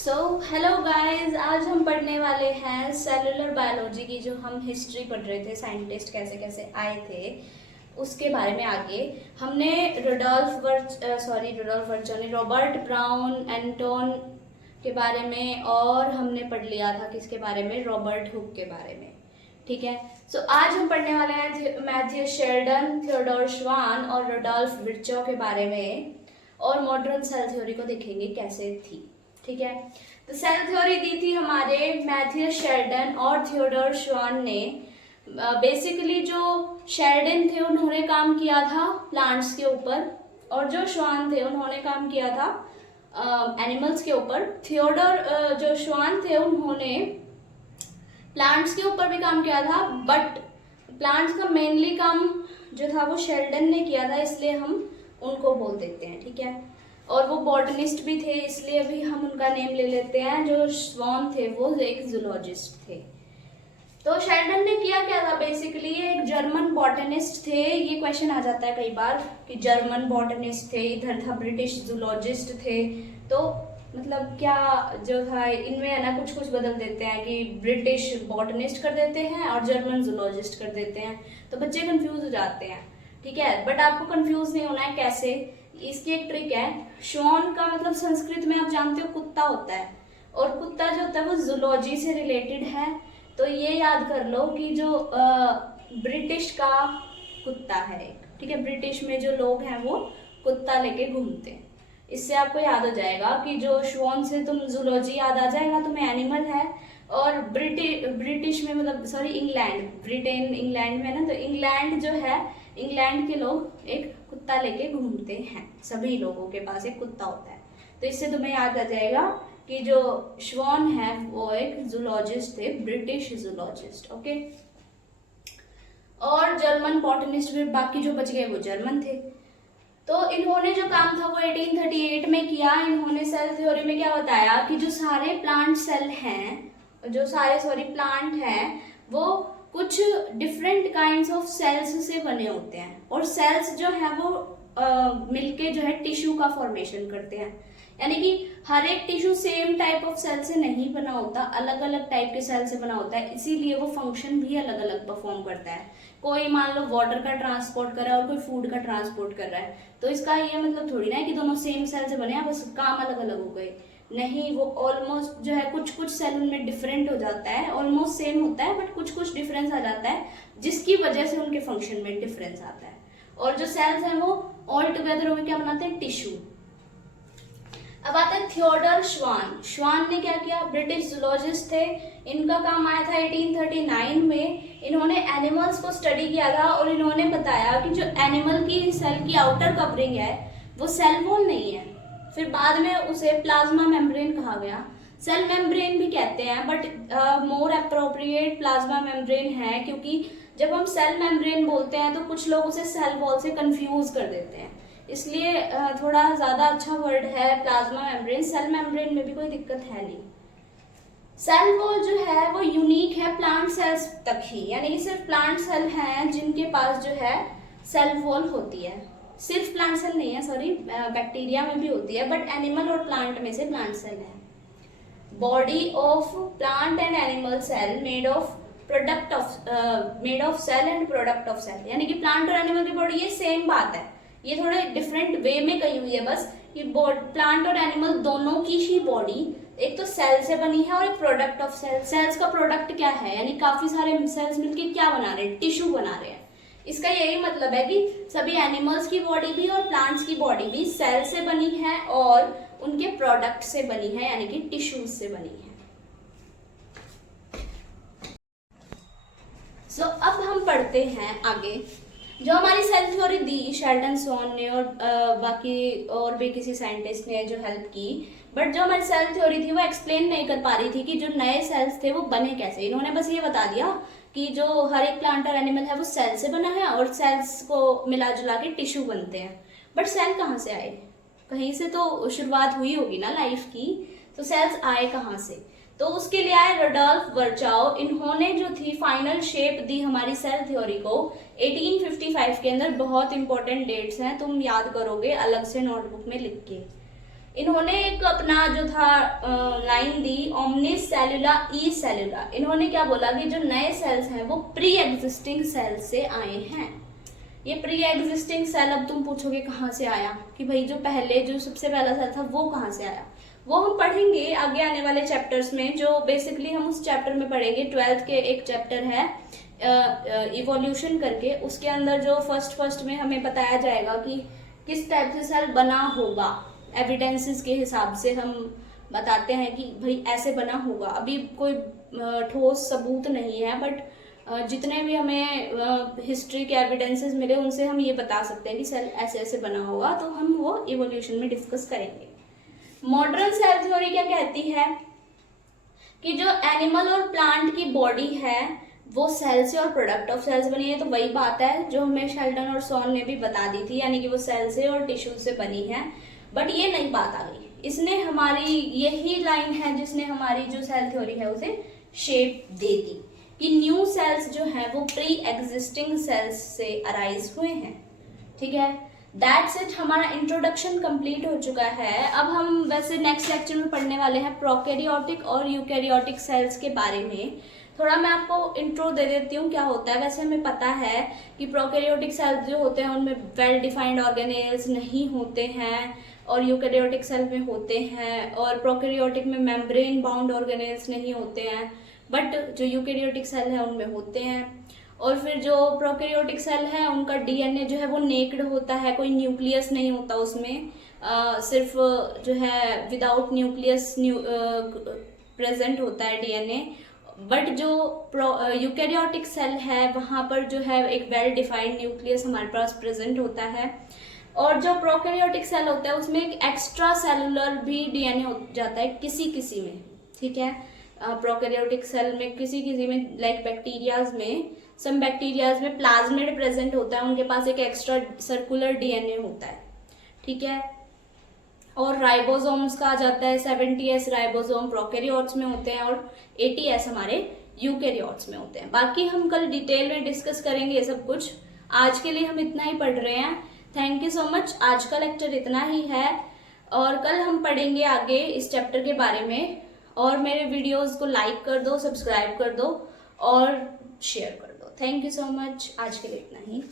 So hello guys, आज हम पढ़ने वाले हैं सेलुलर बायोलॉजी की। जो हम हिस्ट्री पढ़ रहे थे, साइंटिस्ट कैसे कैसे आए थे उसके बारे में। आगे हमने रॉबर्ट ब्राउन, एंटोन के बारे में, और हमने पढ़ लिया था किसके बारे में, रॉबर्ट हुक के बारे में। ठीक है। सो आज हम पढ़ने वाले हैं मैथ्यू शेल्डन, थियोडोर श्वान और रुडोल्फ विर्चो के बारे में, और मॉडर्न सेल थ्योरी को देखेंगे कैसे थी। ठीक है। तो सेल थ्योरी दी थी हमारे मैथ्यू शेल्डन और थियोडोर श्वान ने। बेसिकली जो शेल्डन थे उन्होंने काम किया था प्लांट्स के ऊपर, और जो श्वान थे उन्होंने काम किया था एनिमल्स के ऊपर। थियोडोर जो श्वान थे उन्होंने प्लांट्स के ऊपर भी काम किया था, बट प्लांट्स का मेनली काम जो था वो शेल्डन ने किया था, इसलिए हम उनको बोल देते हैं। ठीक है। और वो बॉटनिस्ट भी थे, इसलिए अभी हम उनका नेम ले लेते हैं। जो श्वान थे वो एक जूलॉजिस्ट थे। तो शेल्डन ने किया क्या था, बेसिकली ये एक जर्मन बॉटनिस्ट थे। ये क्वेश्चन आ जाता है कई बार कि जर्मन बॉटनिस्ट थे, इधर था ब्रिटिश जूलॉजिस्ट थे, तो मतलब क्या जो था इनमें है ना, कुछ कुछ बदल देते हैं कि ब्रिटिश बॉटनिस्ट कर देते हैं और जर्मन जूलॉजिस्ट कर देते हैं, तो बच्चे कंफ्यूज हो जाते हैं। ठीक है। बट आपको कंफ्यूज नहीं होना है। कैसे, इसकी एक ट्रिक है। श्वान का मतलब संस्कृत में आप जानते हो कुत्ता होता है, और कुत्ता जो होता है वो जूलॉजी से रिलेटेड है। तो ये याद कर लो कि जो ब्रिटिश का कुत्ता है एक, ठीक है, ब्रिटिश में जो लोग हैं वो कुत्ता लेके घूमते हैं। इससे आपको याद हो जाएगा कि जो श्वान से तुम जूलॉजी याद आ जाएगा, तुम्हें एनिमल है। और ब्रिटिश में मतलब सॉरी इंग्लैंड, ब्रिटेन इंग्लैंड में ना, तो इंग्लैंड जो है, इंग्लैंड के लोग एक कुत्ता लेके घूमते हैं। सभी लोगों के पास एक कुत्ता होता है। तो इससे तुम्हें याद आ जाएगा कि जो श्वान है वो एक जूलॉजिस्ट थे, ब्रिटिश जूलॉजिस्ट। ओके। और जर्मन बॉटनिस्ट भी बाकी जो बच गए वो जर्मन थे। तो इन्होंने जो काम था वो 1838 में किया। इन्होंने सेल थ्योरी में क्या बताया कि जो सारे प्लांट सेल हैं, जो सारे प्लांट हैं, वो कुछ डिफरेंट काइंड्स ऑफ सेल्स से बने होते हैं, और सेल्स जो है वो मिलके जो है टिश्यू का फॉर्मेशन करते हैं। यानी कि हर एक tissue same type of cell से नहीं बना होता, अलग अलग टाइप के सेल से बना होता है, इसीलिए वो फंक्शन भी अलग अलग परफॉर्म करता है। कोई मान लो वाटर का ट्रांसपोर्ट कर रहा है और कोई फूड का ट्रांसपोर्ट कर रहा है, तो इसका ये मतलब थोड़ी ना है कि दोनों सेम सेल से बने हैं, बस काम अलग अलग हो गए। नहीं, वो ऑलमोस्ट जो है कुछ कुछ सेल उनमें डिफरेंट हो जाता है, ऑलमोस्ट सेम होता है बट कुछ कुछ डिफरेंस आ जाता है, जिसकी वजह से उनके फंक्शन में डिफरेंस आता है। और जो सेल्स हैं वो ऑल टुगेदर होकर क्या बनाते हैं, टिश्यू। अब आता है थियोडोर श्वान। श्वान ने क्या किया, ब्रिटिश जूलॉजिस्ट थे। इनका काम आया था 1839 में। इन्होंने एनिमल्स को स्टडी किया था, और इन्होंने बताया कि जो एनिमल की सेल की आउटर कवरिंग है वो सेल वॉल नहीं है। फिर बाद में उसे प्लाज्मा मेम्ब्रेन कहा गया। सेल मेम्ब्रेन भी कहते हैं, but more appropriate plasma membrane है, क्योंकि जब हम सेल मेम्ब्रेन बोलते हैं तो कुछ लोग उसे सेल वॉल से कंफ्यूज कर देते हैं, इसलिए थोड़ा ज्यादा अच्छा वर्ड है प्लाज्मा मेम्ब्रेन। सेल मेम्ब्रेन में भी कोई दिक्कत है नहीं। सेल वॉल जो है वो यूनिक है प्लांट सेल्स तक ही, यानी कि सिर्फ प्लांट सेल हैं जिनके पास जो है सेल वॉल होती है। सिर्फ प्लांट सेल नहीं है, सॉरी, बैक्टीरिया में भी होती है, बट एनिमल और प्लांट में से प्लांट सेल है। Body of plant and animal cell made of cell and product of cell, यानी कि प्लांट और एनिमल की बॉडी ये सेम बात है, ये थोड़ा डिफरेंट वे में कही हुई है बस, कि प्लांट और एनिमल दोनों की ही बॉडी एक तो सेल से बनी है और एक प्रोडक्ट ऑफ सेल। सेल्स का प्रोडक्ट क्या है, यानी काफी सारे सेल्स मिलकर क्या बना रहे हैं, टिश्यू बना रहे हैं। इसका यही मतलब है कि सभी एनिमल्स की बॉडी भी और प्लांट्स की बॉडी भी सेल से बनी है और उनके प्रोडक्ट से बनी है, यानी कि टिश्यूज से बनी है। सो अब हम पढ़ते हैं आगे। जो हमारी सेल थ्योरी दी शेल्डन श्वान ने और बाकी और भी किसी साइंटिस्ट ने जो हेल्प की, बट जो हमारी सेल थ्योरी थी वो एक्सप्लेन नहीं कर पा रही थी कि जो नए सेल्स थे वो बने कैसे। इन्होंने बस ये बता दिया कि जो हर एक प्लांट और एनिमल है वो सेल से बना है, और सेल्स को मिला जुला के टिश्यू बनते हैं। बट सेल कहाँ से आए, कहीं से तो शुरुआत हुई होगी ना लाइफ की, तो सेल्स आए कहाँ से, तो उसके लिए आए रुडोल्फ वर्चाओ। इन्होंने जो थी फाइनल शेप दी हमारी सेल थ्योरी को 1855 के अंदर। बहुत इंपॉर्टेंट डेट्स हैं, तुम याद करोगे अलग से नोटबुक में लिख के। इन्होंने एक अपना जो था लाइन दी, ओमनिस सेलुला ई सेलुला। इन्होंने क्या बोला कि जो नए सेल्स हैं वो प्री एग्जिस्टिंग सेल से आए हैं। ये प्री एग्जिस्टिंग सेल, अब तुम पूछोगे कहाँ से आया, कि भाई जो पहले जो सबसे पहला सेल था वो कहाँ से आया, वो हम पढ़ेंगे आगे आने वाले चैप्टर्स में। जो बेसिकली हम उस चैप्टर में पढ़ेंगे, 12th के एक चैप्टर है इवोल्यूशन करके, उसके अंदर जो फर्स्ट में हमें बताया जाएगा कि किस टाइप से सेल बना होगा। एविडेंसेस के हिसाब से हम बताते हैं कि भाई ऐसे बना होगा। अभी कोई ठोस सबूत नहीं है, बट जितने भी हमें हिस्ट्री के एविडेंसेस मिले उनसे हम ये बता सकते हैं कि सेल ऐसे ऐसे बना होगा। तो हम वो इवोल्यूशन में डिस्कस करेंगे। मॉडर्न सेल थ्योरी क्या कहती है कि जो एनिमल और प्लांट की बॉडी है वो सेल से और प्रोडक्ट ऑफ सेल्स बनी है। तो वही बात है जो हमें शेल्डन और सॉन ने भी बता दी थी, यानी कि वो सेल से और टिश्यू से बनी है। बट ये नई बात आ गई, इसने हमारी यही लाइन है जिसने हमारी जो सेल थ्योरी है उसे शेप दे दी कि न्यू सेल्स जो है वो प्री एग्जिस्टिंग सेल्स से अराइज हुए हैं। ठीक है, दैट्स इट। हमारा इंट्रोडक्शन कंप्लीट हो चुका है। अब हम वैसे नेक्स्ट लेक्चर में पढ़ने वाले हैं प्रोकैरियोटिक और यूकैरियोटिक सेल्स के बारे में। थोड़ा मैं आपको इंट्रो दे देती हूँ क्या होता है। वैसे हमें पता है कि प्रोकैरियोटिक सेल्स जो होते हैं उनमें वेल डिफाइंड ऑर्गेनेल्स नहीं होते हैं और यूकैरियोटिक सेल में होते हैं, और प्रोकैरियोटिक में मेम्ब्रेन बाउंड ऑर्गेनेल्स नहीं होते हैं, बट जो यूकैरियोटिक सेल है उनमें होते हैं। और फिर जो प्रोकैरियोटिक सेल है उनका डीएनए जो है वो नेक्ड होता है, कोई न्यूक्लियस नहीं होता उसमें, सिर्फ जो है विदाउट न्यूक्लियस प्रेजेंट होता है डीएनए। बट जो यूकैरियोटिक सेल है वहाँ पर जो है एक वेल डिफाइंड न्यूक्लियस हमारे पास प्रेजेंट होता है। और जो प्रोकैरियोटिक सेल होता है उसमें एक एक्स्ट्रा सेलुलर भी डीएनए हो जाता है किसी में। ठीक है, प्रोकैरियोटिक सेल में किसी में, लाइक बैक्टीरियाज में, सम बैक्टीरियाज में प्लाज्मिड प्रेजेंट होता है, उनके पास एक एक्स्ट्रा सर्कुलर डीएनए होता है। ठीक है, और राइबोसोम्स का आ जाता है 70S राइबोसोम प्रोकैरियोट्स में होते हैं और 80S हमारे यूकैरियोट्स में होते हैं। बाकी हम कल डिटेल में डिस्कस करेंगे ये सब कुछ। आज के लिए हम इतना ही पढ़ रहे हैं। Thank you so much. आज का लेक्चर इतना ही है और कल हम पढ़ेंगे आगे इस चैप्टर के बारे में। और मेरे वीडियोस को लाइक कर दो, सब्सक्राइब कर दो और शेयर कर दो। Thank you so much. आज के लिए इतना ही।